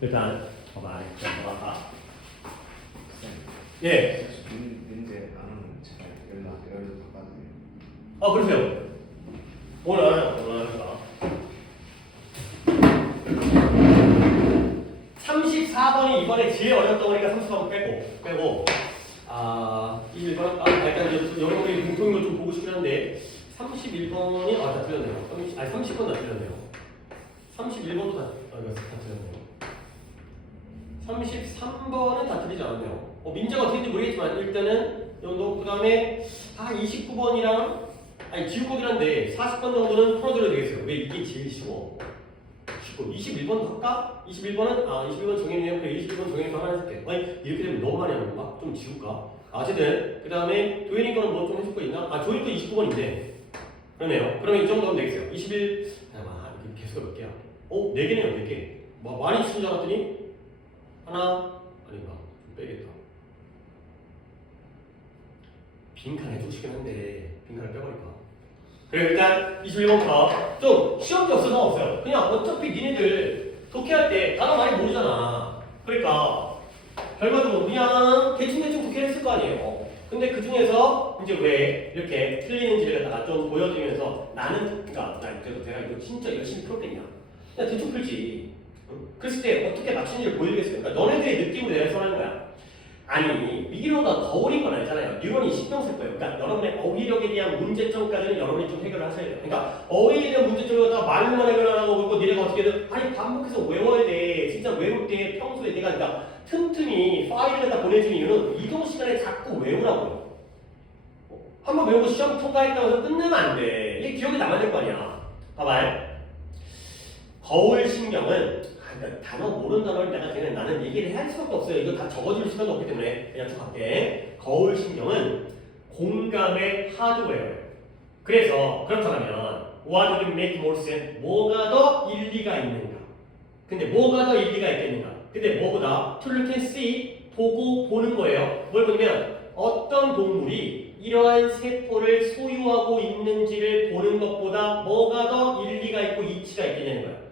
일단 봐봐. 일단 봐봐. 쌤, 예. 문제 안 하면 제가 연락 받거든요. 아 그러세요. 오늘 안 할까? 오늘 안 할까? 34번이 이번에 제일 어려웠던 거니까 34번 빼고 21번 할까? 일단 이제 여러분들이 공통인 걸 좀 보고 싶긴 한데 31번이 다 틀렸네요. 30번 다 틀렸네요. 31번도 다 틀렸네요. 33번은 다 틀리지 않았네요. 민자가 어떻게인지 모르겠지만 일단은 이 정도. 그 다음에 29번이랑 지울 거긴 한데 40번 정도는 풀어드려야 되겠어요. 왜 이게 제일 쉬워? 쉽고 21번 할까? 21번은 21번 정해내요. 그래 21번 정해내서 하나 해줄게. 이렇게 되면 너무 많이 하는 건가? 좀 지울까? 어쨌든 그 다음에 도현이 거는 뭐 좀 해줄 거 있나? 조현이 거 29번인데 그러네요. 그러면 이 정도 하면 되겠어요. 21 이렇게 개수가 몇 개야? 4개네요. 4개. 많이 주신 줄 알았더니 하나 아닌가? 좀 빼겠다. 빈칸 해주고 싶긴 한데 빈칸을 빼버릴까? 그래 일단 21번부터 좀 시험지 없어 상관없어요. 그냥 어차피 니네들 독해할 때 단어 많이 모르잖아. 그러니까 결과적으로 그냥 대충 독해를 했을 거 아니에요. 근데 그 중에서 이제 왜 이렇게 틀리는지를 갖다가 좀 보여드리면서 나는 그러니까 그래도 내가 이거 진짜 열심히 풀었겠냐? 그냥 대충 풀지. 그랬을 때 어떻게 맞추는지를 보여드리겠어요. 그러니까 너네들의 느낌으로 내가 해설하는 거야. 아니 미로가 거울인 건 알잖아요. 뉴런이 신경 쓸 거예요. 그러니까 여러분의 어휘력에 대한 문제점까지는 여러분이 좀 해결을 하셔야 돼요. 그러니까 어휘에 대한 문제점을 갖다가 말로만 해결하라고 그러고 니네가 어떻게든 반복해서 외워야 돼. 진짜 외울 때 평소에 내가 그러니까 틈틈이 파일을 갖다 보내주는 이유는 이동 시간에 자꾸 외우라고요. 한번 외우고 시험 통과했다고 해서 끝내면 안 돼. 이게 기억에 남아야 될 거 아니야. 봐봐요. 거울 신경은 그러니까 단어 모르는 단어를 내가 그냥 나는 얘기를 할 수밖에 없어요. 이거 다 적어줄 시간도 없기 때문에 그냥 쭉 갈게. 거울 신경은 공감의 하드웨어예요. 그래서 그렇다면 what would make more sense? 뭐가 더 일리가 있는가? 근데 뭐가 더 일리가 있겠는가? 근데 뭐보다 to look and see 보고 보는 거예요. 뭘 보냐면 어떤 동물이 이러한 세포를 소유하고 있는지를 보는 것보다 뭐가 더 일리가 있고 이치가 있겠냐는 거야.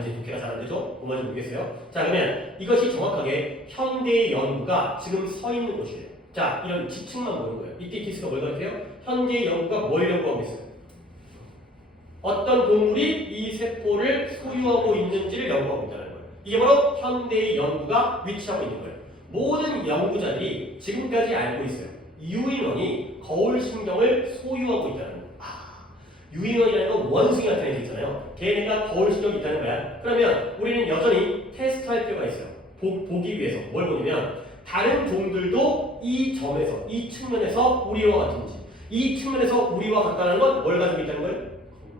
이제 독해가 잘 안 되죠? 뭐만 좀 보겠어요? 자, 그러면 이것이 정확하게 현대의 연구가 지금 서 있는 곳이에요. 자, 이런 지층만 보는 거예요. 이때 기수가 뭘 같아요? 현대의 연구가 뭘 연구하고 있어요? 어떤 동물이 이 세포를 소유하고 있는지를 연구하고 있다는 거예요. 이게 바로 현대의 연구가 위치하고 있는 거예요. 모든 연구자들이 지금까지 알고 있어요. 유인원이 거울신경을 소유하고 있다는 거예요. 유인원이라는 건 원숭이 나타내는 게 있잖아요. 걔네가 거울신경이 있다는 거야. 그러면 우리는 여전히 테스트할 필요가 있어요. 보기 위해서 뭘 보냐면 다른 종들도 이 점에서, 이 측면에서 우리와 같은지, 이 측면에서 우리와 같다는 건 뭘 가지고 있다는 거예요?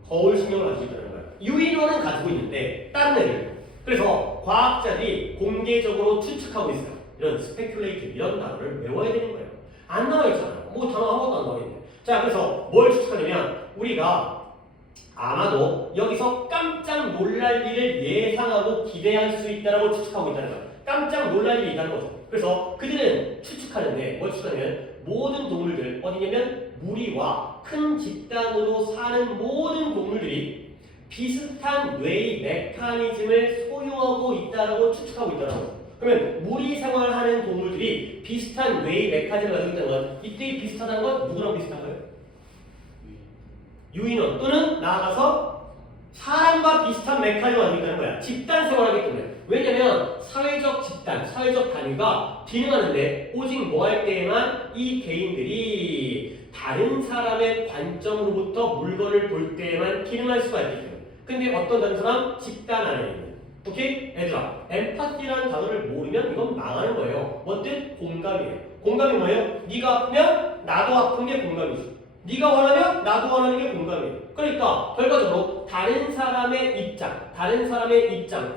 거울신경을 가지고 있다는 거예요. 유인원은 가지고 있는데 다른 애들. 그래서 과학자들이 공개적으로 추측하고 있어요. 이런 스페큘레이티브 이런 단어를 외워야 되는 거예요. 안 나와 있잖아요. 뭐 단어 아무것도 안 나와 있는데. 자, 그래서 뭘 추측하냐면 우리가 아마도 여기서 깜짝 놀랄 일을 예상하고 기대할 수 있다고 추측하고 있다는 거예요. 깜짝 놀랄 일이 있다는 거죠. 그래서 그들은 추측하는데 뭘 추측하냐면 모든 동물들 어디냐면 무리와 큰 집단으로 사는 모든 동물들이 비슷한 뇌의 메커니즘을 소유하고 있다고 추측하고 있다는 거죠. 그러면 무리 생활하는 동물들이 비슷한 뇌의 메커니즘을 가지고 있다는 건 이때 비슷하다는 건 누구랑 비슷한가요? 유인원 또는 나아가서 사람과 비슷한 메커니즘을 가지고 있다는 거야. 집단 생활하기 때문에. 왜냐면 사회적 집단, 사회적 단위가 기능하는데 오직 뭐 할 때에만 이 개인들이 다른 사람의 관점으로부터 물건을 볼 때에만 기능할 수가 있기 때문에. 근데 어떤 다른 사람? 집단 안에 있는. 오케이? 얘들아, 엠파티라는 단어를 모르면 이건 망하는 거예요. 뭔뜻? 공감이에요. 공감이 뭐예요? 네가 아프면 나도 아픈 게 공감이지. 네가 화나면 나도 화나는 게 공감이에요. 그러니까 결과적으로 다른 사람의 입장,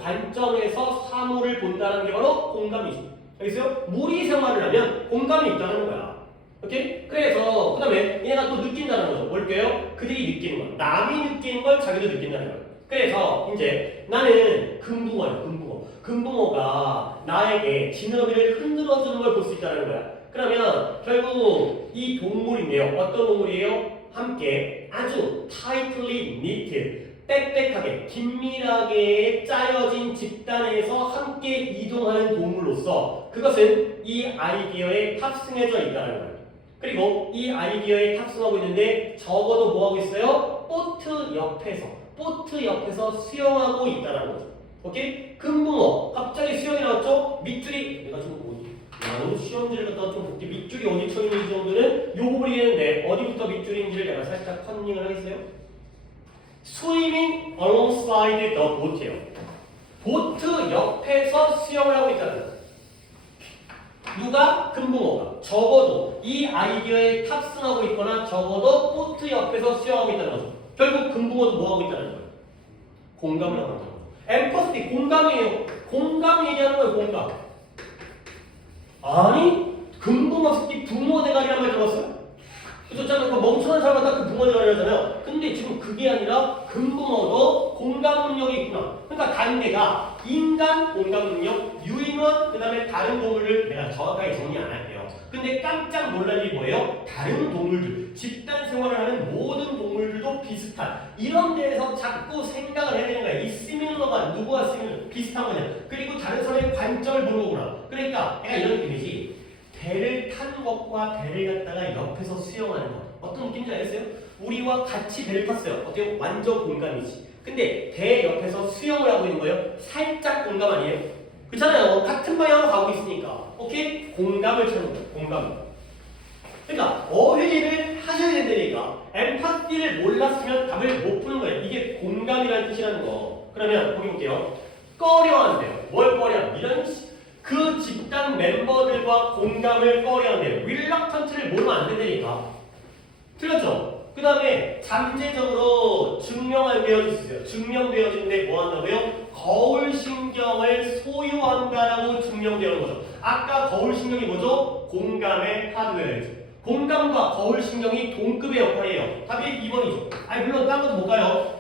관점에서 사물을 본다는 게 바로 공감이죠. 알겠어요? 무리 생활을 하면 공감이 있다는 거야. 오케이? 그래서 그 다음에 얘가 또 느낀다는 거죠. 뭘게요? 그들이 느끼는 거. 남이 느끼는 걸 자기도 느낀다는 거야. 그래서 이제 나는 금붕어야, 금붕어. 금붕어가 나에게 지느러미를 흔들어주는 걸 볼 수 있다는 거야. 그러면 결국 이 동물인데요. 어떤 동물이에요? 함께 아주 tightly knit, 빽빽하게 긴밀하게 짜여진 집단에서 함께 이동하는 동물로서 그것은 이 아이디어에 탑승해져 있다는 거예요. 그리고 이 아이디어에 탑승하고 있는데 적어도 뭐하고 있어요? 보트 옆에서 수영하고 있다는 거죠. 오케이? 금붕어 갑자기 수영이 나왔죠? 밑줄이 내가 지금 너무 시험지를 갖다가 좀 볼게. 밑줄이 어디 쳐있는지 정도는 요 부분이 되는데 어디부터 밑줄인지를 내가 살짝 컨닝을 하겠어요? Swimming alongside the boat예요. 보트 옆에서 수영을 하고 있다는 거예요. 누가? 금붕어가. 적어도 이 아이디어에 탑승하고 있거나 적어도 보트 옆에서 수영하고 있다는 거죠. 결국 금붕어도 뭐하고 있다는 거예요? 공감을 하고 있다는 거죠. 엠퍼시티 공감이에요. 공감 얘기하는 거예요. 공감. 아니 금붕어 새끼 붕어 대가리란 말 들어봤어요? 그죠? 그 멍청한 사람마다 그 붕어 대가리라잖아요. 근데 지금 그게 아니라 금붕어도 공감 능력이 있구나. 그러니까 단계가 인간 공감 능력, 유인원, 그 다음에 다른 동물을 내가 정확하게 정리 안 할게요. 근데 깜짝 놀랄 일이 뭐예요? 다른 동물들, 집단 생활을 하는 모든 동물들도 비슷한 이런 데에서 자꾸 생각을 해야 되는 거야. 이 시밀러가 누구와 시밀러 비슷한 거냐. 그리고 다른 사람의 관점을 보는 거구나. 그러니까 내가 이런 느낌이지. 배를 타는 것과 배를 갖다가 옆에서 수영하는 것. 어떤 느낌인지 알겠어요? 우리와 같이 배를 탔어요. 어때요? 완전 공감이지. 근데 배 옆에서 수영을 하고 있는 거예요. 살짝 공감 아니에요? 그렇잖아요. 같은 방향으로 가고 있으니까. 오케이? 공감을 찾는 거예요. 공감. 그러니까 어휘를 하셔야 된다니까. 엠파티를 몰랐으면 답을 못 푸는 거예요. 이게 공감이라는 뜻이라는 거. 그러면 보기 볼게요. 꺼려한대요. 뭘 꺼려? 이런 그 집단 멤버들과 공감을 꺼려한대요. 윌락턴트를 모르면 안 된다니까. 틀렸죠? 그 다음에 잠재적으로 증명되어져 있어요. 증명되어지는데 뭐 한다고요? 거울신경을 소유한다라고 증명되어 있는 거죠. 아까 거울신경이 뭐죠? 공감의 하드웨어죠. 공감과 거울신경이 동급의 역할이에요. 답이 2번이죠. 아니 물론 딴 것도 볼까요?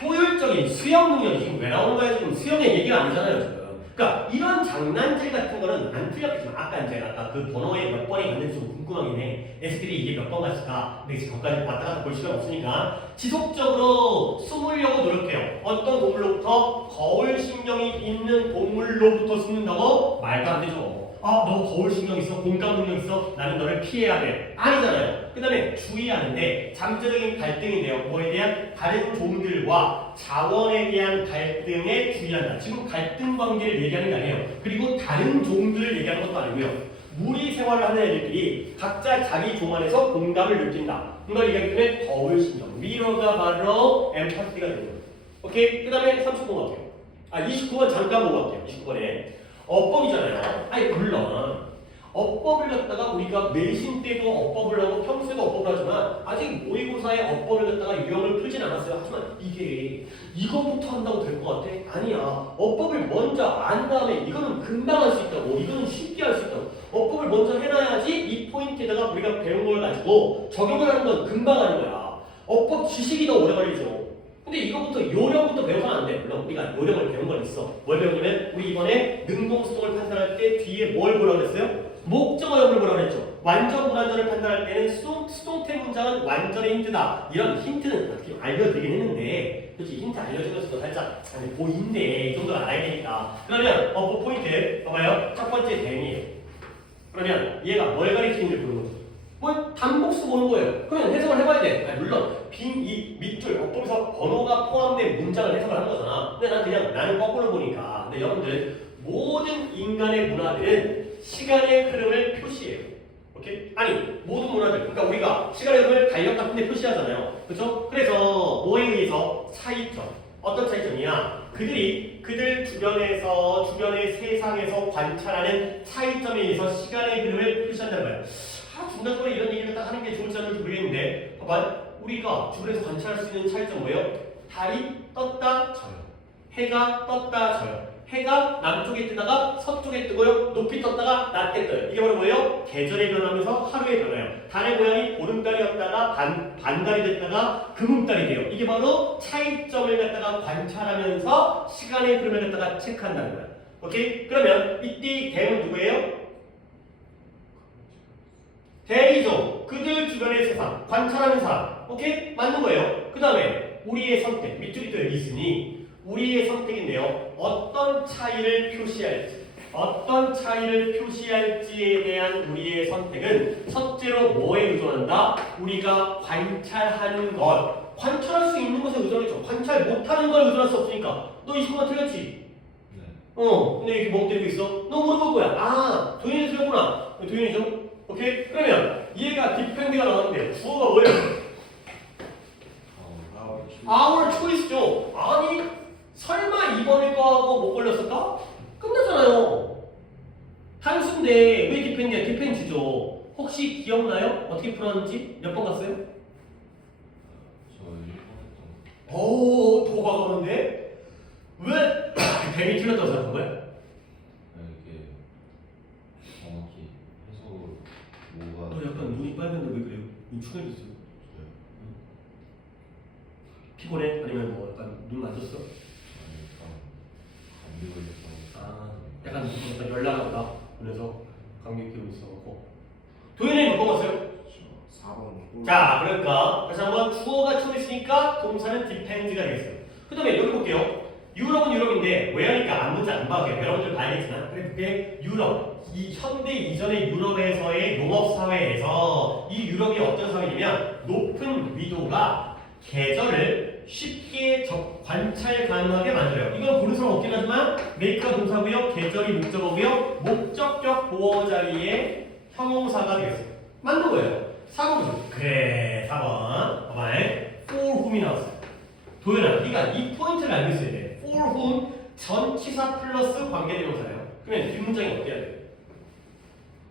효율적인 수영 능력이 지금 왜 나오는 거예요? 지금 수영의 얘기가 아니잖아요. 지금. 그러니까 이런 장난질 같은 거는 안 틀렸겠지만 아까 제가 아까 그 번호에 몇 번이 갔는지 좀 궁금하긴 해. 애들이 이게 몇 번 갔을까? 근데 지금 거기까지 왔다 갔다 볼 시간 없으니까 지속적으로 숨으려고 노력해요. 어떤 동물로부터? 거울신경이 있는 동물로부터 숨는다고? 말도 안 되죠. 아, 너 거울신경 있어? 공감 능력 있어? 나는 너를 피해야 돼. 아니잖아요. 그 다음에 주의하는데 잠재적인 갈등인데요. 뭐에 대한? 다른 종들과 자원에 대한 갈등에 주의한다. 지금 갈등 관계를 얘기하는 게 아니에요. 그리고 다른 종들을 얘기하는 것도 아니고요. 무리 생활을 하는 애들끼리 각자 자기 종 안에서 공감을 느낀다. 이걸 얘기하기 때문에 거울신경. 미러가 바로 엠파티가 되는 거예요. 오케이? 그 다음에 39번 갈게요. 29번 잠깐 보고 갈게요. 29번에. 어법이잖아요. 아니 물론 어법을 갖다가 우리가 내신 때도 어법을 하고 평소에도 어법을 하지만 아직 모의고사에 어법을 갖다가 유형을 풀진 않았어요. 하지만 이게 이거부터 한다고 될 것 같아? 아니야. 어법을 먼저 안 다음에 이거는 금방 할 수 있다고. 이거는 쉽게 할 수 있다고. 어법을 먼저 해놔야지 이 포인트에다가 우리가 배운 걸 가지고 적용을 하는 건 금방 하는 거야. 어법 지식이 더 오래 걸리죠. 근데 이거부터 요령부터 배워서는 안 돼. 물론 우리가 요령을 배운 건 있어. 뭘 배우냐면 우리 이번에 능동수동을 판단할 때 뒤에 뭘 보라고 그랬어요? 목적어 여부를 보라고 그랬죠. 완전 불완전을 판단할 때는 수동태 문장은 완전의 힌트다. 이런 힌트는 어떻게 알려드리긴 했는데 그렇지 힌트 알려주면서도 살짝 보인데 이 정도는 알아야 되니까. 그러면 포인트 봐봐요. 첫 번째 댐이에요. 그러면 얘가 뭘 가리키는지 보는 거죠. 뭐 단복수 보는 거예요. 그러면 해석을 해봐야 돼. 아니, 물론 이 밑줄 어법에서 번호가 포함된 문장을 해석을 하는 거잖아. 근데 나는 거꾸로 보니까. 근데 여러분들 모든 인간의 문화들은 시간의 흐름을 표시해요. 오케이? 아니 모든 문화들. 그러니까 우리가 시간의 흐름을 달력 같은 데 표시하잖아요. 그렇죠? 그래서 뭐에 의해서 차이점. 어떤 차이점이야? 그들 주변에서 주변의 세상에서 관찰하는 차이점에 의해서 시간의 흐름을 표시한다는 거예요. 중간중간에 이런 얘기를 딱 하는 게 좋을지 않을지 모르겠는데 봐봐. 우리가 주변에서 관찰할 수 있는 차이점 뭐예요? 달이 떴다 져요. 해가 떴다 져요. 해가 남쪽에 뜨다가 서쪽에 뜨고요. 높이 떴다가 낮게 떠요. 이게 바로 뭐예요? 계절이 변하면서 하루에 변해요. 달의 모양이 보름달이었다가 반달이 됐다가 금음달이 돼요. 이게 바로 차이점을 갖다가 관찰하면서 시간의 흐름을 갖다가 체크한다는 거야. 오케이? 그러면 이때 댐은 누구예요? 대리죠. 그들 주변의 세상 관찰하는 사람. 오케이? 맞는 거예요. 그 다음에 우리의 선택, 밑줄이 또 여기 있으니 우리의 선택인데요. 어떤 차이를 표시할지에 대한 우리의 선택은 첫째로 뭐에 의존한다? 우리가 관찰하는 것. 관찰할 수 있는 것에 의존했죠. 관찰 못하는 걸 의존할 수 없으니까. 너 20분만 틀렸지? 근데 이렇게 멍 때리고 있어? 너 모르는 거야. 아, 도윤이 틀렸구나. 도윤이죠? 오케이? 그러면 얘가 디펜드가 나왔는데 주어가 뭐예요? Our choice죠. 아니, 설마 이번일 거하고 못 걸렸을까? 끝났잖아요. 단수인데 왜 디펜드야? 디펜드죠. 혹시 기억나요? 어떻게 풀었는지? 몇 번 갔어요? 오, 더 과감한데? 왜 뱀이 틀렸다고 생각한 거야? 이게 정확히 해서 뭐가 너 약간 눈이 빨간데 왜 그래요? 눈 충혈됐어요. 피곤해? 아니면 뭐 약간 눈 맞았어? 감기 걸려서 아, 약간 열나가다. 그래서 감기 기운 있어갖고. 도현이 몇 번 갔어요? 4번 자, 그러니까 다시 한번 주어가 초이스니까 동사는 depend가 되겠어요. 그 다음에 여기 볼게요. 유럽은 유럽인데 왜 하니까 안 문자 안 봐요. 여러분들 봐야겠지만 그렇게 유럽, 이 현대 이전의 유럽에서의 농업사회에서 이 유럽이 어떤 사회냐면 높은 위도가 계절을 쉽게 관찰 가능하게 만들어요. 이건 고를 사람 없긴 하지만 메이크가 동사고요. 계절이 목적어고요. 목적격 보어 자리에 형용사가 되겠어요. 만든 거예요. 4번 그래 4번 봐봐 for whom이 나왔어요. 도현아 네가 이 포인트를 알고 있어야 돼. for whom 전치사 플러스 관계대명사예요. 그러면 뒷문장이 어때야 돼?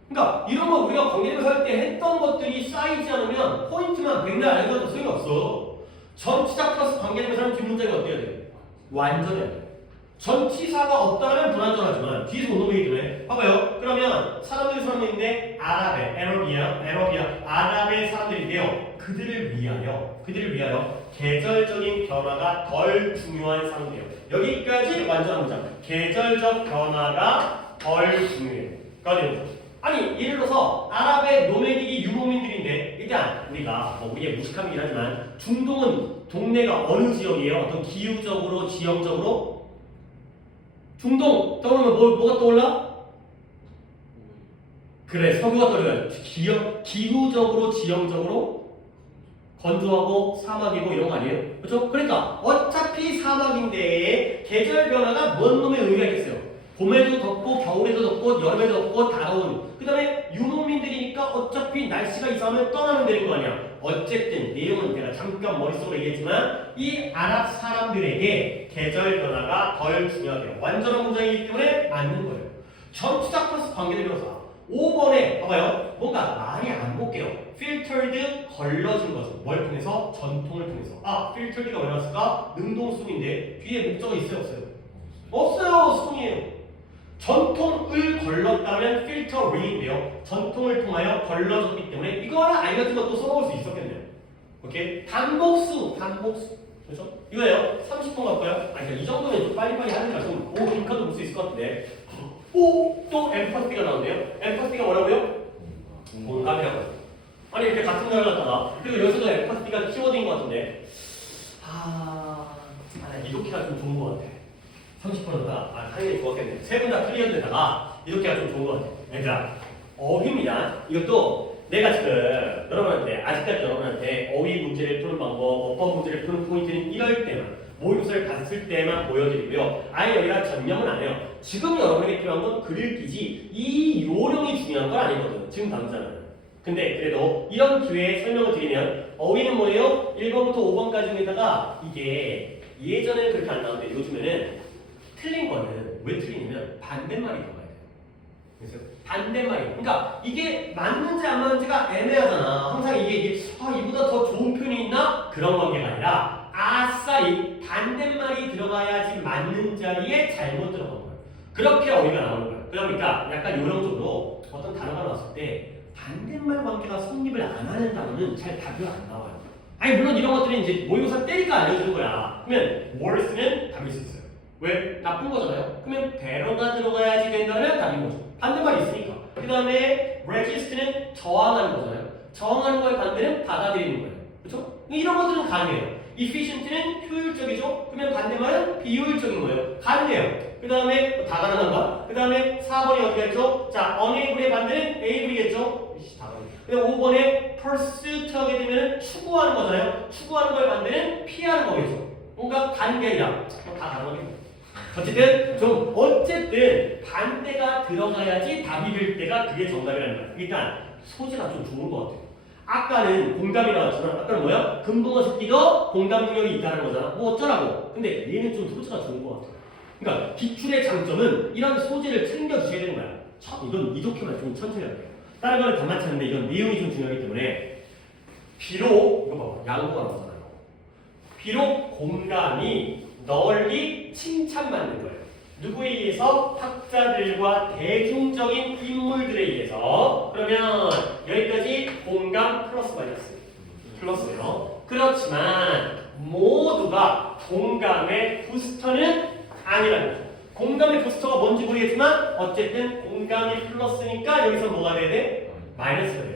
그러니까 이런 거 우리가 관계대명사 할 때 했던 것들이 쌓이지 않으면 포인트만 백날 알고 해도 소용이 없어. 전치사 플러스 관계대명사는 뒷문장이 어때야 돼? 완전히 안 돼. 전치사가 없다면 불완전하지만 뒤에서 오는 거기 때문에 봐봐요. 그러면 사람들인데 아랍의 아랍의 사람들인데요. 그들을 위하여 계절적인 변화가 덜 중요한 사람들이에요. 여기까지 완전한 문장. 계절적 변화가 덜 중요해요. 아니 예를 들어서 아랍의 노매딕이 유목민들인데 일단 우리가 우리의 무식함이긴 하지만 중동은 동네가 어느 지역이에요? 어떤 기후적으로 지형적으로 중동 떠오르면 뭐가 떠올라? 그래 석유가 떠올라요. 기후적으로 지형적으로 건조하고 사막이고 이런 거 아니에요? 그렇죠? 그러니까 어차피 사막인데 계절 변화가 뭔 놈의 의미가 있겠어요? 봄에도 덥고 겨울에도 덥고 여름에도 덥고 다 더운 그 다음에 유목민들이니까 어차피 날씨가 이상하면 떠나면 되는 거 아니야. 어쨌든 내용은 내가 잠깐 머릿속으로 얘기했지만 이 아랍 사람들에게 계절 변화가 덜 중요하대요. 완전한 문장이기 때문에 맞는 거예요. 전치사 플러스 관계대명사 5번에 봐봐요. 뭔가 말이 안 볼게요. filtered 걸러진 거죠. 뭘 통해서? 전통을 통해서. 아, filtered가 왜 나왔을까? 능동수인데 뒤에 목적어 있어요? 없어요? 없어요. 수동이에요. 전통을 걸렀다면 filtering인데요. 전통을 통하여 걸러졌기 때문에 이거는 아이 같은 것도 써먹을 수 있었겠네요. 오케이? 단복수. 그렇죠? 이거예요. 30번 갈까요? 아니, 이 정도면 좀 빨리빨리 하는 거야. 좀 빈칸도 볼 수 있을 것 같은데. 또 엠퍼스티가 나오네요. 엠퍼스티가 뭐라고요? 공감이라고. 아니, 이렇게 같은 걸 갖다가 그리고 여기서도 엠퍼스티가 키워드인 것 같은데. 이렇게가 좀 좋은 것 같아. 30%가 당연히 좋았겠네. 세 분 다 클리어인데다가 이렇게가 좀 좋은 것 같아. 얘들아, 어휘입니다. 이것도 내가 지금 여러분한테 아직까지 여러분한테 어휘 문제를 푸는 방법, 어법 문제를 푸는 포인트는 이럴 때만 모의고사를 봤을 때만 보여드리고요. 아예 여기가 전념은 안 해요. 지금 여러분에게 필요한 건 글 읽기지 이 요령이 중요한 건 아니거든. 지금 당장은. 근데 그래도 이런 기회에 설명을 드리면 어휘는 뭐예요? 1번부터 5번까지에다가 이게 예전에는 그렇게 안 나오는데 요즘에는 틀린 거는 왜 틀리냐면 반대말이 들어가야 돼요. 그래서 반대말이. 그러니까 이게 맞는지 안 맞는지가 애매하잖아. 항상 이게 이보다 더 좋은 표현이 있나? 그런 관계가 아니라 아싸리 반대말이 들어가야지 맞는 자리에 잘못 들어간 거예요. 그렇게 어휘가 나오는 거예요. 그러니까 약간 요령적으로 어떤 단어가 나왔을 때 반대말 관계가 성립을 안 하는 단어는 잘 답이 안 나와요. 아니 물론 이런 것들이 이제 모의고사 때리가 알려주는 거야. 그러면 뭘 쓰면 답일 수 있어요. 왜? 나쁜 거잖아요. 그러면 배로가 들어가야지 된다면 답인 거죠. 반대말이 있으니까. 그 다음에 resist는 저항하는 거잖아요. 저항하는 거의 반대는 받아들이는 거예요. 그렇죠? 이런 것들은 가능해요. efficient는 효율적이죠. 그러면 반대말은 비효율적인 거예요. 가능해요. 그 다음에 다 가능한가? 그 다음에 4번이 어디겠죠? 자, unable의 반대는 able이겠죠? 다 가능. 그 다음 5번에 pursuit 하게 되면 추구하는 거잖아요. 추구하는 거의 반대는 피하는 거겠죠. 뭔가 가는 게 아니라 다 가능하겠죠. 어쨌든 반대가 들어가야지 답이 될 때가 그게 정답이라는 거야. 일단 소재가 좀 좋은 것 같아요. 아까는 공감이 나왔지만 아까는 뭐야? 금붕어 새끼도 공감 능력이 있다는 거잖아. 뭐 어쩌라고. 근데 얘는 좀 소재가 좋은 것 같아요. 그러니까 기출의 장점은 이런 소재를 챙겨주셔야 되는 거야. 이건 이렇게만 좀 천천히 할게요. 다른 거는 간만치 않은데 이건 내용이 좀 중요하기 때문에 비록 이거 봐 양보가 나오잖아요. 비록 공감이 널리 칭찬받는 거예요. 누구에 의해서? 학자들과 대중적인 인물들에 의해서. 그러면 여기까지 공감 플러스 마이너스 플러스예요. 그렇지만 모두가 공감의 부스터는 아니라는 거죠. 공감의 부스터가 뭔지 모르겠지만 어쨌든 공감이 플러스니까 여기서 뭐가 돼야 돼? 마이너스가 돼요.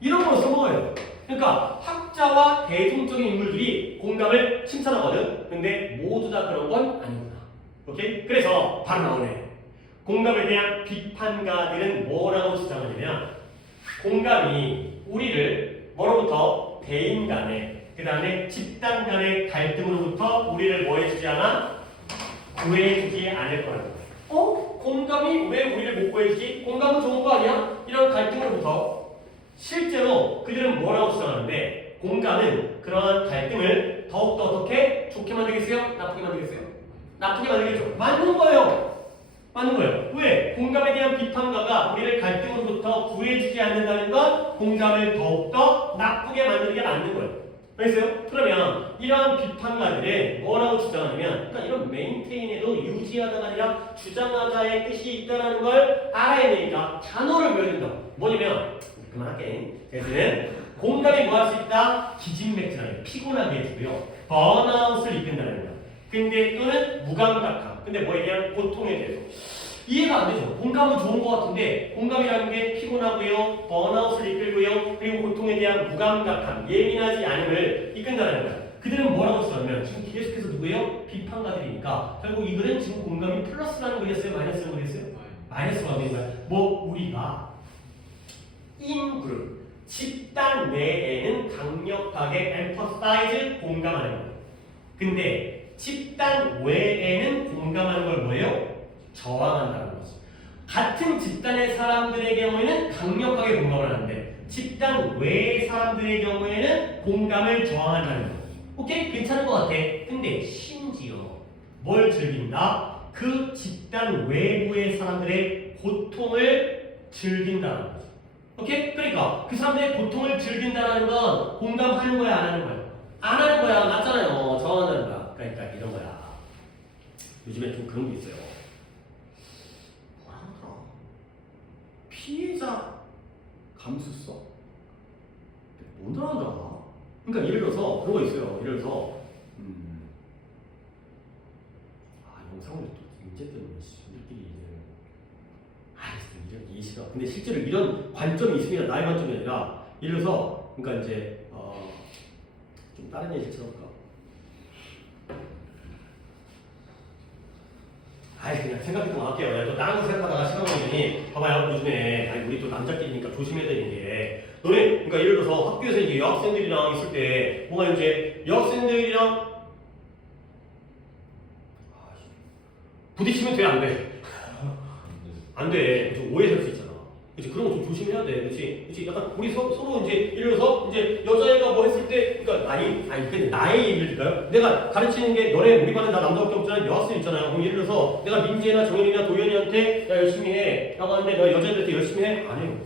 이런 걸로 써먹어요. 그러니까 학자와 대중적인 인물들이 공감을 칭찬하거든. 근데 모두 다 그런 건 아니구나. 오케이? 그래서 바로 나오네. 공감에 대한 비판가들은 뭐라고 주장하냐면 공감이 우리를 뭐로부터 대인 간의 그 다음에 집단 간의 갈등으로부터 우리를 뭐 해주지 않아? 구해주지 않을 거라고. 공감이 왜 우리를 못 구해주지? 공감은 좋은 거 아니야? 이런 갈등으로부터. 실제로 그들은 뭐라고 주장하는데 공감은 그러한 갈등을 더욱더 어떻게? 좋게 만들겠어요? 나쁘게 만들겠어요? 나쁘게 만들겠죠. 맞는 거예요. 맞는 거예요. 왜? 공감에 대한 비판가가 우리를 갈등으로부터 구해주지 않는다는 건 공감을 더욱더 나쁘게 만드는 게 맞는 거예요. 알겠어요? 그러면 이러한 비판가들은 뭐라고 주장하냐면 그러니까 이런 메인테인에도 유지하다가 아니라 주장하자의 뜻이 있다는 걸 알아야 되니까 단어를 외워야 된다. 뭐냐면 그만할게. 그래서 공감이 뭐 할 수 있다? 기진맥진하게 피곤하게 해주고요. 번아웃을 이끈다는 거야. 근데 또는 무감각함. 근데 뭐에 대한 고통에 대해서. 이해가 안 되죠. 공감은 좋은 것 같은데 공감이라는 게 피곤하고요. 번아웃을 이끌고요. 그리고 고통에 대한 무감각함, 예민하지 않음을 이끈다는 거야. 그들은 뭐라고 쓰냐면 지금 계속해서 누구예요? 비판가들이니까 결국 이 글은 지금 공감이 플러스라는 글이었어요? 마이너스라는 글이었어요? 마이너스가 되는 거야. 뭐 우리가 인그룹 집단 내에는 강력하게 emphasize 공감하는 거예요. 근데 집단 외에는 공감하는 걸 뭐예요? 저항한다는 거지. 같은 집단의 사람들의 경우에는 강력하게 공감을 하는데 집단 외의 사람들의 경우에는 공감을 저항한다는 거. 오케이? 괜찮은 것 같아. 근데 심지어 뭘 즐긴다? 그 집단 외부의 사람들의 고통을 즐긴다는 거지. 오케이? 그러니까 그 사람들의 고통을 즐긴다는 건 공감하는 거야, 안 하는 거야? 안 하는 거야. 맞잖아요. 저항하는 거야. 그러니까 이런 거야. 요즘에 좀 그런 게 있어요. 뭐라더라? 피해자 감수성? 못 알아간다. 그러니까 예를 들어서 그런 거 있어요. 예를 들어서 영상을 또 문제 때문에 우리끼리 이제 이런 이해가. 근데 실제로 이런 관점이 있습니다. 나의 관점이 아니라 예를 들어서 그러니까 이제 좀 다른 예를 들어볼까? 그냥 생각했던 거 할게요. 내가 또 다른 거 생각하다가 시간 걸리니 봐봐요. 요즘에 우리 또 남자끼리니까 조심해야 되는 게 너네 그러니까 예를 들어서 학교에서 이제 여학생들이랑 있을 때 뭔가 이제 여학생들이랑 부딪히면 돼, 안 돼? 안 돼. 좀 오해 살 수 있잖아. 그치? 그런 거 좀 조심해야 돼. 그치? 그치? 약간 우리 서로 이제 예를 들어서 이제 여자애가 뭐 했을 때 그러니까 근데 나의 얘기를 들까요? 내가 가르치는 게 너네 우리 반에 나 남자밖에 없잖아. 여학생 있잖아요. 그럼 예를 들어서 내가 민지나 정현이나 도현이한테 야 열심히 해 라고 하는데 내가 여자애들한테 열심히 해? 안 해요.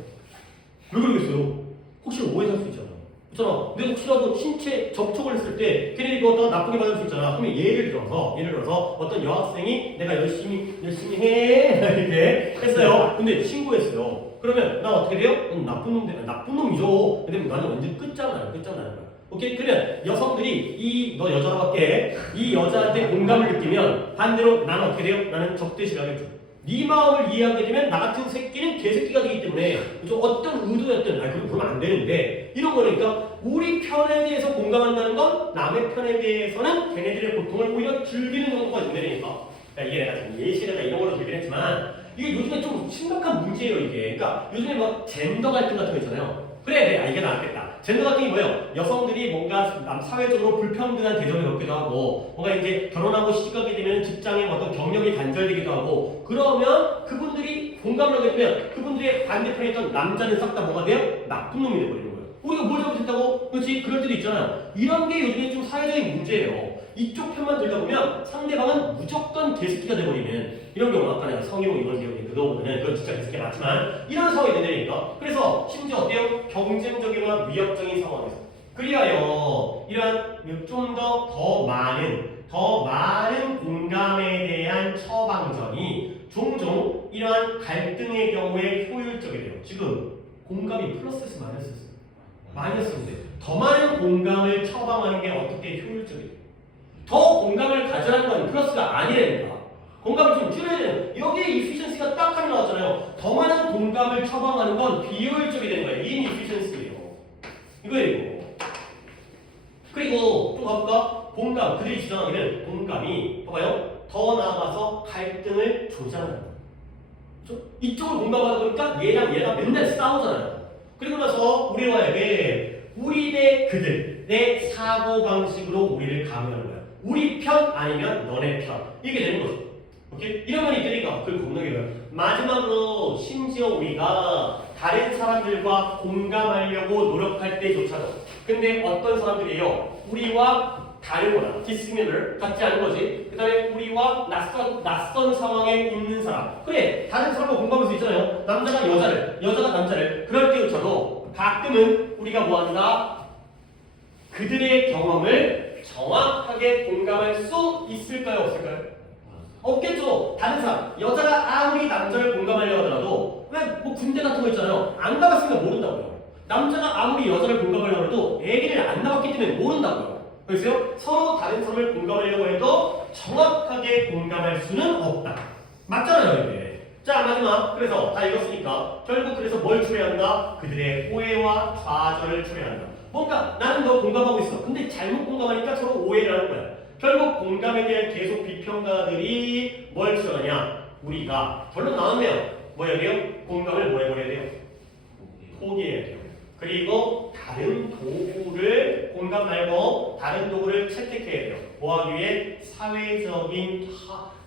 왜 그러겠어요? 혹시 오해 살 수 있잖아. 있잖아. 근데 혹시라도 신체 접촉을 했을 때 걔네들이 그거 나쁘게 받을 수 있잖아. 그러면 예를 들어서 어떤 여학생이 내가 열심히 해 이렇게 했어요. 근데 신고했어요. 그러면 나 어떻게 돼요? 나쁜 놈이죠. 근데 나는 완전 끝장나는 거야. 오케이? 그러면 여성들이 너 여자라고 할게. 이 여자한테 공감을 느끼면 반대로 나는 어떻게 돼요? 나는 적대시를 하겠죠. 네 마음을 이해하게 되면 나 같은 새끼는 개새끼가 되기 때문에 좀 어떤 의도였든 그럼 그러면 안 되는데 이런 거니까 우리 편에 대해서 공감한다는 건 남의 편에 대해서는 걔네들의 고통을 오히려 즐기는 정도가 된다니까. 이게 내가 지금 예시에다 이런 걸로 들긴 했지만 이게 요즘에 좀 심각한 문제예요 이게. 그러니까 요즘에 막 젠더 갈등 같은 거 있잖아요. 그래, 이게 낫겠다. 젠더 갈등이 뭐예요? 여성들이 뭔가 사회적으로 불평등한 대접을 받기도 하고, 뭔가 이제 결혼하고 시집가게 되면 직장에 어떤 경력이 단절되기도 하고, 그러면 그분들이 공감을 하게 되면 그분들의 반대편에 있던 남자는 싹 다 뭐가 돼요? 나쁜 놈이 돼버리는 거예요. 우리가 뭘 잘못했다고? 그렇지? 그럴 때도 있잖아요. 이런 게 요즘에 좀 사회적인 문제예요. 이쪽 편만 들다 보면 상대방은 무조건 개새끼가 돼버리는 이런 경우 아까 내가 성희롱 이런 경우 그거보다는 그건 진짜 개새끼가 맞지만 이런 상황이 된다니까. 그래서 심지어 어때요? 경쟁적이거나 위협적인 상황에서 그리하여 이러한 좀 더 많은 공감에 대한 처방전이 종종 이러한 갈등의 경우에 효율적이 돼요. 지금 공감이 플러스였어 마이너스였어? 마이너스인데 더 많은 공감을 처방하는 게 어떻게 효율적이에요? 더 공감을 가져라는 건 플러스가 아니랍니다. 공감을 좀 줄여야 돼요. 여기에 efficiency가 딱 하나 나왔잖아요. 더 많은 공감을 처방하는 건 비효율적이 되는 거예요. inefficiency예요. 이거예요. 그리고 또 가볼까? 공감, 그들이 주장하기는 공감이 봐봐요. 더 나아가서 갈등을 조장하는 거예요. 그렇죠? 이쪽을 공감하다 보니까 얘랑 맨날 싸우잖아요. 그리고 나서 우리와에게 우리 대 그들의 사고방식으로 우리를 강요하는 거야. 우리 편 아니면 너네 편. 이게 되는 거죠. 오케이? 이런 말이 있으니까 그걸 겁나게 마지막으로 심지어 우리가 다른 사람들과 공감하려고 노력할 때조차도 근데 어떤 사람들이에요? 우리와 다르거나 dissimilar, 같지 않은 거지. 그 다음에 우리와 낯선 상황에 있는 사람. 그래, 다른 사람과 공감할 수 있잖아요. 남자가 여자를, 여자가 남자를. 그럴 때조차도 가끔은 우리가 뭐한다? 그들의 경험을 정확하게 공감할 수 있을까요? 없을까요? 없겠죠. 다른 사람, 여자가 아무리 남자를 공감하려고 하더라도 왜 뭐 군대 같은 거 있잖아요. 안 가봤으니까 모른다고요. 남자가 아무리 여자를 공감하려고 해도 애기를 안 낳았기 때문에 모른다고요. 그래서 서로 다른 사람을 공감하려고 해도 정확하게 공감할 수는 없다. 맞잖아요, 이게. 자, 마지막. 그래서 다 읽었으니까 결국 그래서 뭘 초래한다? 그들의 오해와 좌절을 초래한다. 뭔가 나는 너 공감하고 있어. 근데 잘못 공감하니까 서로 오해를 하는 거야. 결국 공감에 대한 계속 비평가들이 뭘 초래하냐? 우리가 결론 나왔네요. 뭐 해야 돼요? 공감을 뭐 해버려야 돼요? 포기해야 돼요. 그리고 다른 도구를 공감 말고 다른 도구를 채택해야 돼요. 뭐 하기 위해? 사회적인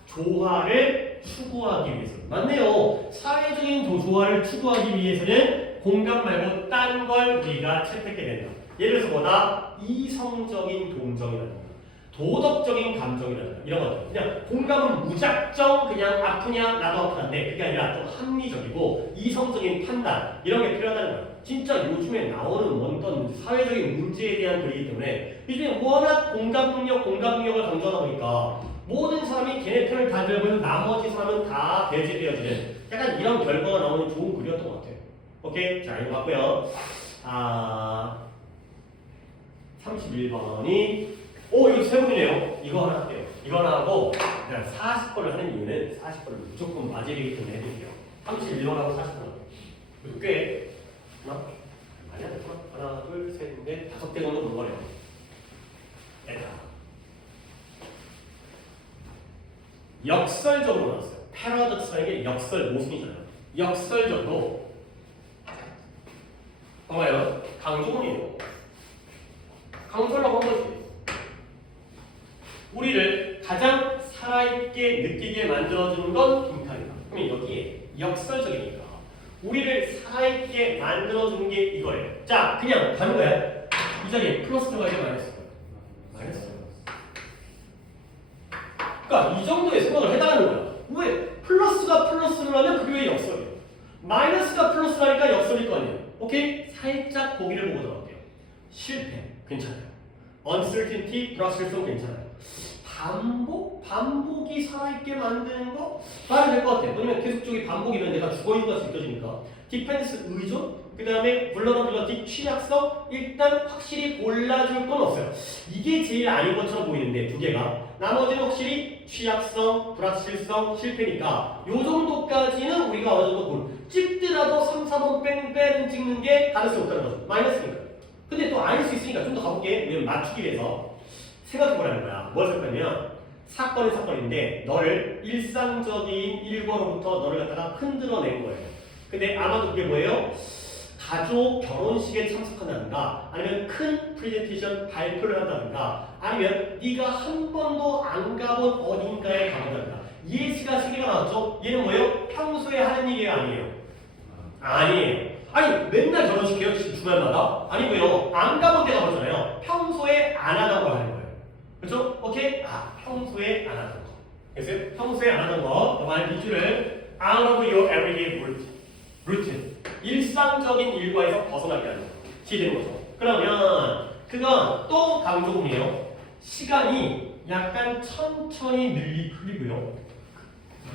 조화를 추구하기 위해서. 맞네요. 사회적인 조화를 추구하기 위해서는 공감 말고 딴 걸 우리가 채택해야 된다. 예를 들어서 뭐다? 이성적인 동정이라든가 도덕적인 감정이라든가 이런 것들. 그냥 공감은 무작정 그냥 아프냐 나도 아프다인데 그게 아니라 좀 합리적이고 이성적인 판단 이런 게 필요하다는 거예요. 진짜 요즘에 나오는 어떤 사회적인 문제에 대한 글이기 때문에 요즘에 워낙 공감 능력을 강조하다 보니까 모든 사람이 걔네 편을 다 들어보면 나머지 사람은 다 배제되어지는 약간 이런 결과가 나오는 좋은 글이었던 것 같아요. 오케이? 자, 이거 맞고요. 31번이 이거 세 번이네요. 이거 하나 할게요. 이거 하나 하고 그냥 40번을 하는 이유는 40번을 무조건 맞아야 되기 때문에 해드릴게요. 31번하고 40번 꽤 많이 안 됐구나. 하나, 둘, 셋, 넷, 5개 정도 본 거네요. 됐다. 역설적으로 나왔어요. 패러독스라는 게 역설 모순이잖아요. 역설적으로 봐봐요. 강조문이에요. 강조라고 한 거지. 우리를 가장 살아있게 느끼게 만들어주는 건 빈칸이다. 그러면 여기에 역설적이니까 우리를 살아있게 만들어주는 게 이거예요. 자, 그냥 가는 거야. 이 자리에 플러스 들어가야 돼, 마이너스? 마이너스. 그러니까 이 정도의 생각을 해달라는 거야. 왜? 플러스가 플러스를 하면 그게 왜 역설이에요? 마이너스가 플러스라니까 역설일 거 아니에요. 오케이? 살짝 보기를 보고 들어갈게요. 실패, 괜찮아요. uncertainty, 불확실성 괜찮아요. 반복이 살아있게 만드는 거 말이 될 것 같아. 왜냐면 계속적인 반복이면 내가 죽어있는 것이 느껴지니까. 디펜스 의존, 그 다음에 vulnerability 취약성, 일단 확실히 골라줄 건 없어요. 이게 제일 아닌 것처럼 보이는데 두 개가 나머지는 확실히 취약성, 불확실성, 실패니까 요 정도까지는 우리가 어느 정도 볼. 찍더라도 3, 4번 뺑뺑 찍는 게 가능성이 없다는 거죠. 마이너스니까. 근데 또 아닐 수 있으니까 좀 더 가볼게. 왜냐면 맞추기 위해서 생각해보라는 거야. 뭘 생각하면 사건은 사건인데 너를 일상적인 일과로부터 너를 갖다가 흔들어낸 거예요. 근데 아마도 그게 뭐예요? 가족 결혼식에 참석한다든가 아니면 큰 프레젠테이션 발표를 한다든가 아니면 네가 한 번도 안 가본 어딘가에 가본다든가 예시가 3개가 나왔죠? 얘는 뭐예요? 평소에 하는 일이 아니에요. 아니에요. 아니 맨날 결혼식 해요? 주말마다? 아니고요. 안 가본 데가 뭐잖아요. 평소에 안 하던 걸 하는 거예요. 그렇죠? 오케이? 아 평소에 안 하던 거. 그래서 평소에 안 하던 거 만약 이 줄을 out of your everyday routine 일상적인 일과에서 벗어나게 하는 거. 시되는 거죠. 그러면 그건 또 강조금이에요. 시간이 약간 천천히 흘리고요.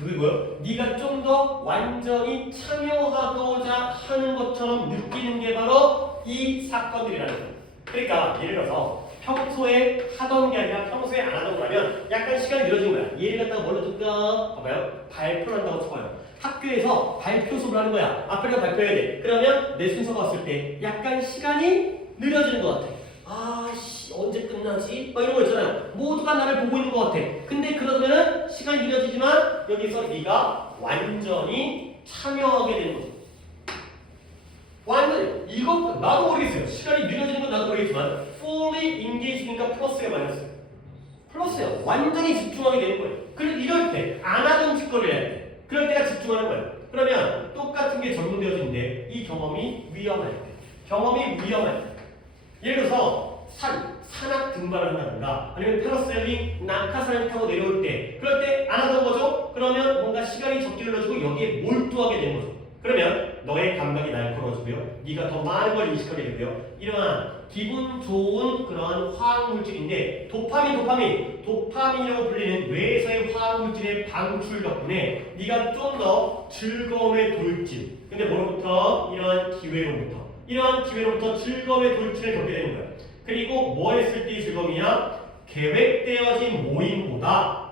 그리고요. 네가 좀 더 완전히 참여하고자 하는 것처럼 느끼는 게 바로 이 사건들이라는 거예요. 그러니까 예를 들어서 평소에 하던 게 아니라 평소에 안 하던 거라면 약간 시간이 늦어진 거야. 얘를 갖다가 뭘로 둘까? 봐봐요. 발표를 한다고 쳐봐요. 학교에서 발표 수업을 하는 거야. 앞에가 발표해야 돼. 그러면 내 순서가 왔을 때 약간 시간이 느려지는 것 같아. 아씨 언제 끝나지? 막 이런 거 있잖아요. 모두가 나를 보고 있는 것 같아. 근데 그러면은 시간이 느려지지만 여기서 네가 완전히 참여하게 되는 거죠. 완전히 이거 나도 모르겠어요. 시간이 느려지는 건 나도 모르겠지만 fully engage니까 플러스야 마이너스? 플러스야. 완전히 집중하게 되는 거예요. 그래서 이럴 때 안 하던 짓거리를 해야 돼. 그럴 때가 집중하는 거예요. 그러면 똑같은 게 적용되어지는데 이 경험이 위험할 때. 경험이 위험할 때. 예를 들어서 산악 등반을 한다든가 아니면 패러셀링, 낙하산을 타고 내려올 때 그럴 때 안 하던 거죠? 그러면 뭔가 시간이 적게 흘러지고 여기에 몰두하게 되는 거죠. 그러면 너의 감각이 날카로워지고요. 네가 더 많은 걸 인식하게 되고요. 이러한 기분 좋은 그러한 화학물질인데 도파민이라고 불리는 뇌에서의 화학물질의 방출 덕분에 네가 좀 더 즐거움에 돌진 근데 뭐로부터? 이러한 기회로부터 즐거움의 돌진을 겪게 되는 거예요. 그리고 뭐 했을 때의 즐거움이냐? 계획되어진 모임보다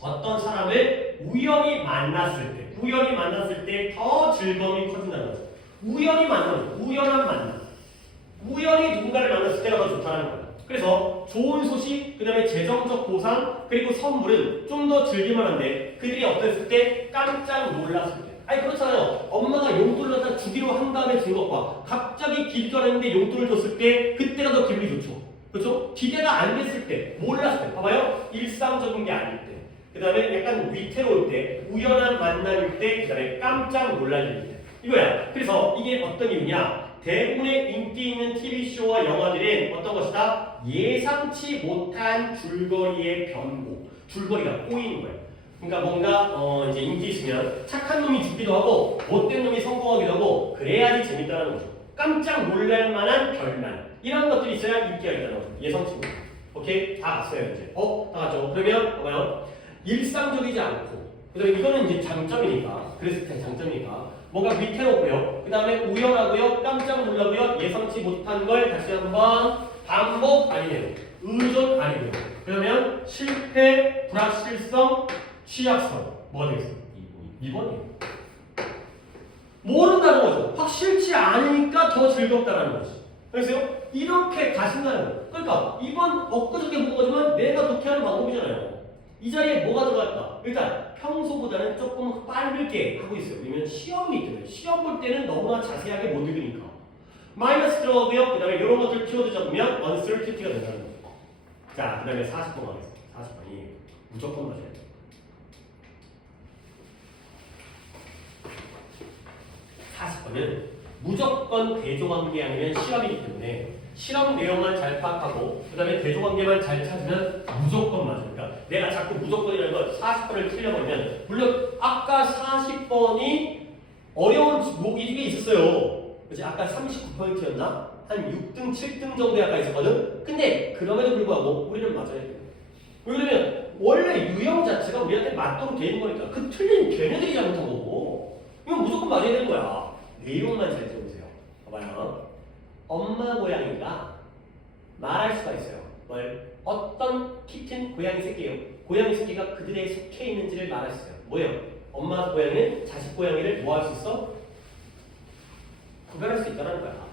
어떤 사람을 우연히 만났을 때 더 즐거움이 커진다는 거죠. 우연한 만남. 우연히 누군가를 만났을 때가 더 좋다는 거예요. 그래서 좋은 소식, 그 다음에 재정적 보상, 그리고 선물은 좀 더 즐길만한데 그들이 어땠을 때 깜짝 놀랐을 때. 아니 그렇잖아요. 엄마가 용돈을 갖다 주기로 한 다음에 준 것과 갑자기 기도 안 했는데 용돈을 줬을 때 그때가 더 기분이 좋죠. 그렇죠? 기대가 안 됐을 때, 몰랐을 때. 봐봐요. 일상적인 게 아닐 때. 그 다음에 약간 위태로울 때, 우연한 만남일 때, 그 다음에 깜짝 놀랄 때. 이거야. 그래서 이게 어떤 이유냐? 대부분의 인기 있는 TV쇼와 영화들은 어떤 것이다? 예상치 못한 줄거리의 변고. 줄거리가 꼬이는 거예요. 그러니까 뭔가 이제 인기 있으면 착한 놈이 죽기도 하고 못된 놈이 성공하기도 하고 그래야지 재밌다는 거죠. 깜짝 놀랄 만한 결말. 이런 것들이 있어야 인기가 있다는 거죠. 예상치 못한. 오케이? 다 봤어요 이제. 다 봤죠? 그러면 봐봐요. 일상적이지 않고 그다음에 이거는 이제 장점이니까 그래서 장점이니까 뭔가 위태롭고요. 그 다음에 우연하고요. 깜짝 놀라고요. 예상치 못한 걸 다시 한번 반복 아니네요. 의존 아니고요. 그러면 실패, 불확실성, 취약성 뭐가 되겠어요? 2번이에요. 모른다는 거죠. 확실치 않으니까 더 즐겁다는 거지. 그래서 이렇게 가신다는 거예요. 그러니까 이번 엊그저께 본 거지만 내가 독해하는 방법이잖아요. 이 자리에 뭐가 들어갈까? 일단 평소보다는 조금 빠르게 하고 있어요. 왜냐면 시험이 있거든요. 시험 볼 때는 너무나 자세하게 못 읽으니까. 마이너스 들어가고요. 그 다음에 이런 것들 키워드 잡으면 uncertainty가 된다는 거죠. 자, 그 다음에 40번 가겠습니다. 40번이 무조건 맞아요. 은 무조건 대조관계 아니면 실험이기 때문에 실험 내용만 잘 파악하고 그 다음에 대조관계만 잘 찾으면 무조건 맞으니까 내가 자꾸 무조건이라는 걸 40번을 틀려버리면 물론 아까 40번이 어려운 이게 있었어요. 그치? 아까 39%였나? 한 6등, 7등 정도에 아까 있었거든? 근데 그럼에도 불구하고 우리는 맞아야 돼요. 왜냐면 원래 유형 자체가 우리한테 맞도록 되는 거니까 그 틀린 걔네들이 잘못한 거고 이건 무조건 맞아야 되는 거야. 내용만 잘 들어보세요. 봐봐요. 엄마 고양이가 말할 수가 있어요. 뭘? 어떤 키튼 고양이 새끼예요. 고양이 새끼가 그들에 속해 있는지를 말했어요. 뭐예요? 엄마 고양이는 자식 고양이를 뭐 할 수 있어? 구별할 수 있다는 거야.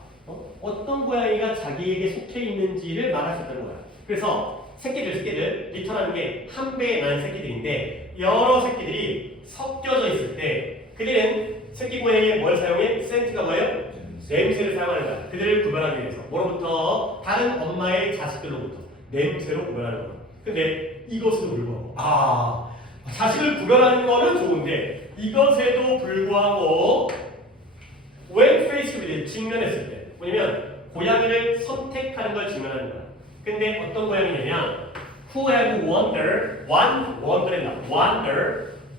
어떤 고양이가 자기에게 속해 있는지를 말할 수 있다는 거야. 그래서 새끼들 리터라는 게 한 배에 나는 새끼들인데 여러 새끼들이 섞여져 있을 때 그들은 새끼 고양이에 뭘 사용해? 센트가 뭐예요? 냄새를 사용하는 거야. 그들을 구별하기 위해서. 뭐로부터? 다른 엄마의 자식들로부터 냄새로 구별하는 거야. 근데 이것에도 불구하고 자식을 구별하는 거는 좋은데 이것에도 불구하고 when faced with 직면했을 때 뭐냐면 고양이를 선택하는 걸 직면하는 거야. 근데 어떤 고양이냐면 who have wander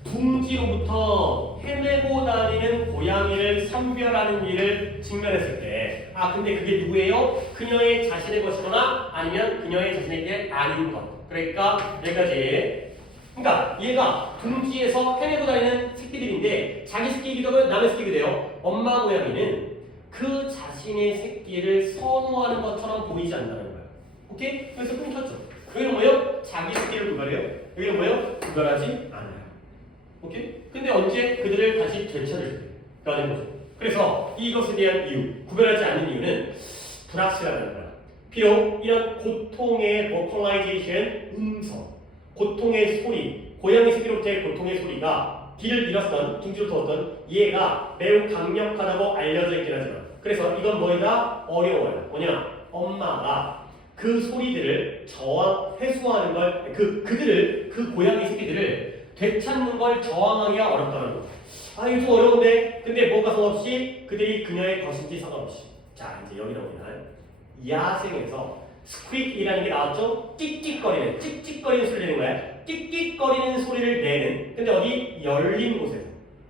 둥지로부터 헤매고 다니는 고양이를 선별하는 일을 직면했을 때 근데 그게 누구예요? 그녀의 자신의 것이거나 아니면 그녀의 자신의 게 아닌 것. 그러니까 여기까지. 그러니까 얘가 둥지에서 헤매고 다니는 새끼들인데 자기 새끼이기도 하고 남의 새끼이기도 해요. 엄마 고양이는 그 자신의 새끼를 선호하는 것처럼 보이지 않는다는 거예요. 오케이? 그래서 끊겼죠. 여기는 뭐예요? 자기 새끼를 구별해요. 여기는 뭐예요? 구별하지 않아요. 오케이? 근데 언제 그들을 다시 되찾을까는 거죠. 그래서 이것에 대한 이유, 구별하지 않는 이유는 불확실하다는 거야. 비록 이런 고통의 vocalization, 음성, 고통의 소리, 고양이 새끼로부터의 고통의 소리가 길을 잃었던, 둥지로 터었던 얘가 매우 강력하다고 알려져 있긴 하지만 그래서 이건 뭐이다? 어려워요. 뭐냐? 엄마가 그 소리들을 회수하는 걸, 그 고양이 새끼들을 되찾는 걸 저항하기가 어렵다는 거. 이거 좀 어려운데, 근데 뭐가 상관없이 그들이 그녀의 것인지 상관없이. 자, 이제 여기 나오면 야생에서 스퀴크이라는 게 나왔죠? 끽끽거리는, 찍찍거리는 소리를 내는 거야. 끽끽거리는 소리를 내는. 근데 어디? 열린 곳에서,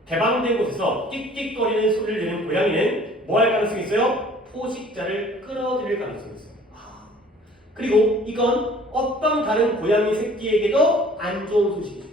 개방된 곳에서 끽끽거리는 소리를 내는 고양이는 뭐 할 가능성이 있어요? 포식자를 끌어들일 가능성이 있어요. 그리고 이건 어떤 다른 고양이 새끼에게도 안 좋은 소식이죠.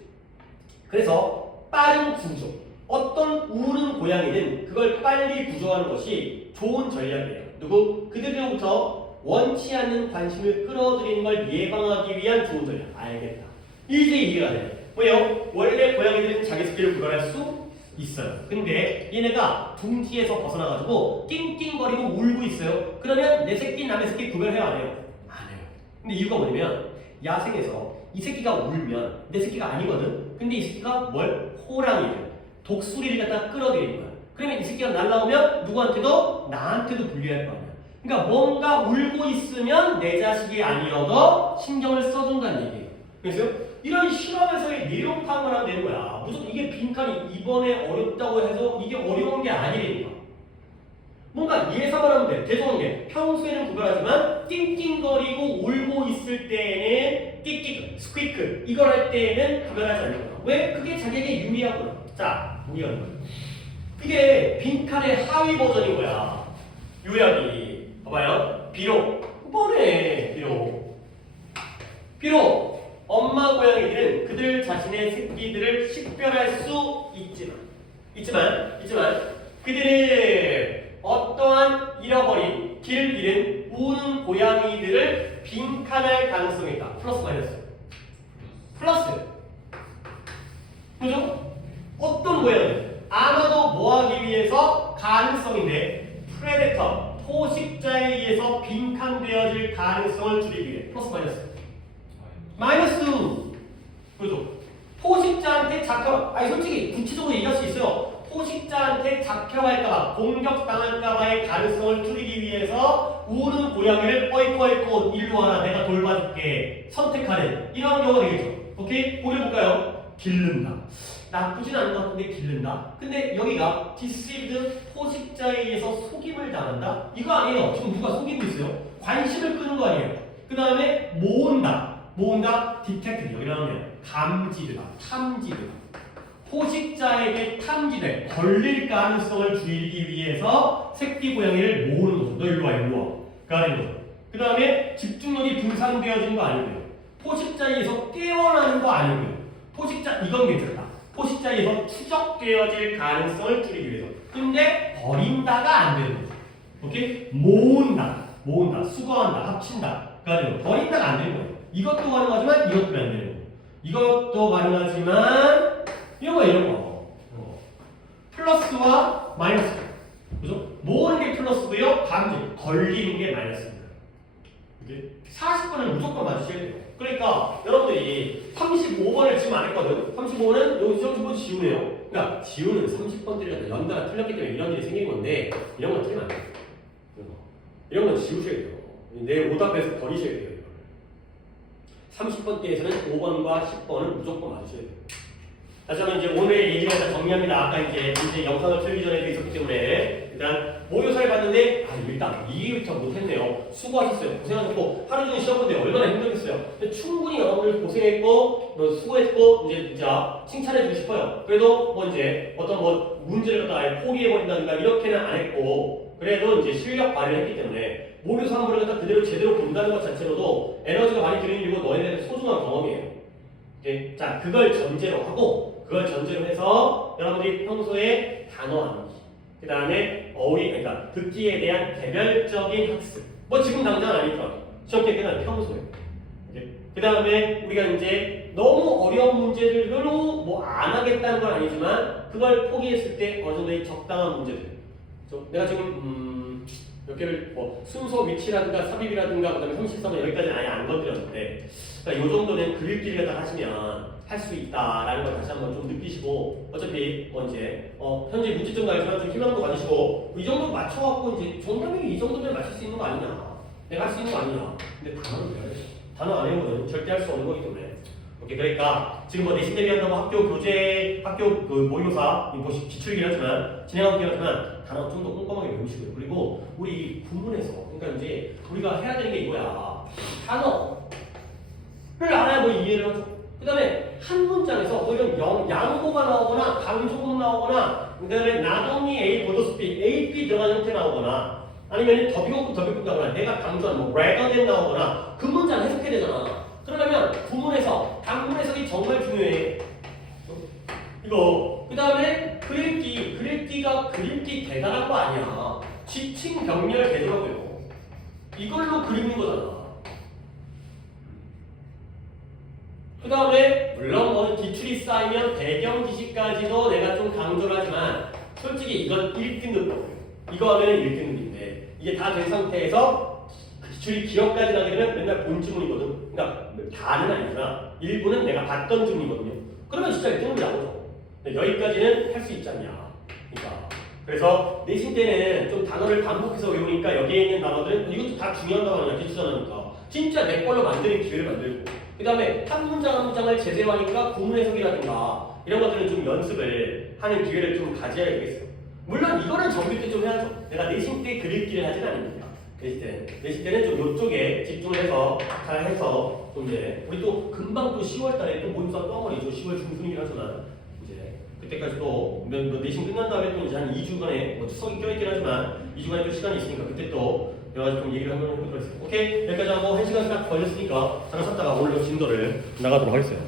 그래서 빠른 구조, 어떤 우는 고양이는 그걸 빨리 구조하는 것이 좋은 전략이에요. 누구? 그들로부터 원치 않는 관심을 끌어들이는 걸 예방하기 위한 좋은 전략. 알겠다. 이제 이해가 돼. 왜요? 원래 고양이들은 자기 새끼를 구별할 수 있어요. 근데 얘네가 둥지에서 벗어나가지고 낑낑거리고 울고 있어요. 그러면 내 새끼 남의 새끼 구별해요 안 해요? 안 해요. 근데 이유가 뭐냐면 야생에서 이 새끼가 울면 내 새끼가 아니거든. 근데 이 새끼가 뭘? 호랑이를 독수리를 갖다 끌어들이는 거야. 그러면 이 새끼가 날라오면 누구한테도 나한테도 불리할 거 아니야. 그러니까 뭔가 울고 있으면 내 자식이 아니어도 신경을 써준다는 얘기예요. 그래서 이런 실험에서의 내용 파악을 하면 되는 거야. 무슨 이게 빈칸이 이번에 어렵다고 해서 이게 어려운 게 아니라니까. 뭔가 예상을 하면 돼. 대성한 게 평소에는 구별하지만 낑낑거리고 울고 있을 때에는 끽끽, 스퀴크 이걸 할 때에는 구별하지 않는 거야. 왜? 그게 자기에게 유리하구나. 자, 무리하는 거야. 이게 빈칸의 하위 버전인 거야. 요약이. 봐봐요. 비록 뻔해. 비록 엄마 고양이들은 그들 자신의 새끼들을 식별할 수 있지만 그들은 어떠한 잃어버린, 길을 잃은 우는 고양이들을 빈칸할 가능성이 있다. 플러스 마이너스. 플러스. 그죠? 어떤 고양이? 아마도 뭐하기 위해서 가능성인데 프레데터, 포식자에 의해서 빈칸되어질 가능성을 줄이기 위해. 플러스 마이너스. 그죠? 포식자한테 솔직히 구체적으로 얘기할 수 있어요. 포식자한테 잡혀갈까봐, 공격당할까봐의 가능성을 줄이기 위해서 우는 고양이를 어이쿠 일로 와라 내가 돌봐줄게 선택하는 이런 경우가 되겠죠. 오케이? 보여볼까요? 기른다. 나쁘진 않은 것 같은데 기른다. 근데 여기가 deceived, 포식자에 의해서 속임을 당한다? 이거 아니에요. 지금 누가 속이고 있어요? 관심을 끄는 거 아니에요. 그 다음에 모은다, detect 여기 나오면 감지다, 탐지다. 포식자에게 탐지돼 걸릴 가능성을 줄이기 위해서 새끼 고양이를 모으는 거죠. 너 일로 와. 가는 거죠. 그 다음에 집중력이 분산되어진 거 아니고요. 포식자에 의해서 깨어나는 거 아니고요. 이건 괜찮다. 포식자에 의해서 추적되어질 가능성을 줄이기 위해서. 근데 버린다가 안 되는 거죠. 오케이? 모은다, 수거한다, 합친다. 그러니까 버린다가 안 되는 거예요. 이것도 가능하지만 이것도 안 되는 거예요. 이것도 가능하지만 이런 거 플러스와 마이너스 그죠? 모으는 게 플러스고요 반대 걸리는 게 마이너스입니다. 이게 40번을 무조건 맞으셔야 돼요. 그러니까 여러분들이 35번을 지금 안 했거든. 35번은 여기 시험 지우네요. 그러니까 지우는 30번 때리다 연달아 틀렸기 때문에 이런 일이 생기는 건데 이런 건 틀리면 안 돼요. 이런 건 지우셔야 돼요. 내 오답에서 버리셔야 돼요. 30번대에서는 5번과 10번을 무조건 맞으셔야 돼요. 다시 한번 이제 오늘의 예지가 일단 정리합니다. 아까 이제 영상을 틀기 전에도 있었기 때문에 일단 모의고사를 봤는데 일단 이해부터 못했네요. 수고하셨어요. 고생하셨고 하루 종일 시험 본데 얼마나 힘들겠어요. 근데 충분히 여러분들 고생했고 수고했고 이제 진짜 칭찬해주고 싶어요. 그래도 뭐 이제 어떤 뭐 문제를 갖다 아예 포기해버린다든가 이렇게는 안 했고 그래도 이제 실력 발휘를 했기 때문에 모의고사 한 번을 갖다 그대로 제대로 본다는 것 자체로도 에너지가 많이 드는 일이고 너희들의 소중한 경험이에요. 오케이? 자 그걸 전제로 하고 그걸 전제로 해서 여러분들이 평소에 단어 암기 그 다음에 어휘 그러니까 듣기에 대한 개별적인 학습 뭐 지금 당장 아니까 시험 때 끝나면 평소에 그 다음에 우리가 이제 너무 어려운 문제들로 뭐 안 하겠다는 건 아니지만 그걸 포기했을 때 어느 정도의 적당한 문제들 내가 지금 몇 개를 뭐 순서 위치라든가 삽입이라든가 그다음에 33번 여기까지는 아예 안 건드렸는데 그러니까 이 정도는 그 읽기를 갖다 하시면 할 수 있다라는 걸 다시 한번 좀 느끼시고 어차피 뭐 이제 현재 문제점 알지만 좀 희망도 가지시고 이 정도 맞춰갖고 이제 정답이 이 정도면 맞출 수 있는 거 아니냐 내가 할 수 있는 거 아니냐 근데 단어를 배워야 돼 단어 안 외우면 절대 할 수 없는 거기 때문에 오케이 그러니까 지금 뭐 내신 대비한다고 학교 교재 학교 그 모의고사 뭐 기출이긴 하지만 진행하긴 하지만 단어 좀 더 꼼꼼하게 외우시고요. 그리고 우리 구문에서 그러니까 이제 우리가 해야 되는 게 이거야. 단어를 알아야 뭐 이해를 하죠. 그 다음에 한 문장에서 뭐 이런 양보가 나오거나 강조문 나오거나 그 다음에 나동이 A 보도스피 A, B 들어간 형태 나오거나 아니면 더비고급 나오거나 내가 강조한 뭐 rather than 나오거나 그 문장 해석해야 되잖아. 그러려면 구문에서 단문 해석이 정말 중요해. 이거 그 다음에 글읽기가 글읽기 대단한 거 아니야. 지칭 병렬 되더라고요. 이걸로 그리는 거잖아. 그 다음에 물론 뭐 기출이 쌓이면 배경 지식까지도 내가 좀 강조를 하지만 솔직히 이건 1등급이에요. 이거 하면 1등급인데 이게 다 된 상태에서 기출이 기억까지 나게 되면 맨날 본 지문이거든. 그러니까 다는 아니구나. 일부는 내가 봤던 지문이거든요. 그러면 진짜 1등급이 나오죠. 여기까지는 할 수 있지 않냐. 그러니까 그래서 내신 때는 좀 단어를 반복해서 외우니까 여기에 있는 단어들은 이것도 다 중요한 단어냐 기출단어니까 진짜 내 걸로 만드는 기회를 만들고 그 다음에 한 문장 한 문장을 제재하니까 구문 해석이라든가 이런 것들은 좀 연습을 하는 기회를 좀 가져야 되겠어요. 물론 이거는 정규 때 좀 해야죠. 내가 내신 때 글읽기를 하진 않습니다. 내신 때는 좀 이쪽에 집중을 해서 잘 해서 좀 이제 우리 또 금방 또 10월 달에 또 모의고사 뻥어리죠. 10월 중순이긴 하지만 그때까지 또 내신 끝난 다음에 또 이제 한 2주간에 뭐 추석이 껴있긴 하지만 2주간에 또 시간이 있으니까 그때 또 내가 좀 얘기를 한번 해보도록 하겠습니다. 오케이? 여기까지 하고 1시간 딱 걸렸으니까 잠깐 샀다가 오늘 진도를 나가도록 하겠어요.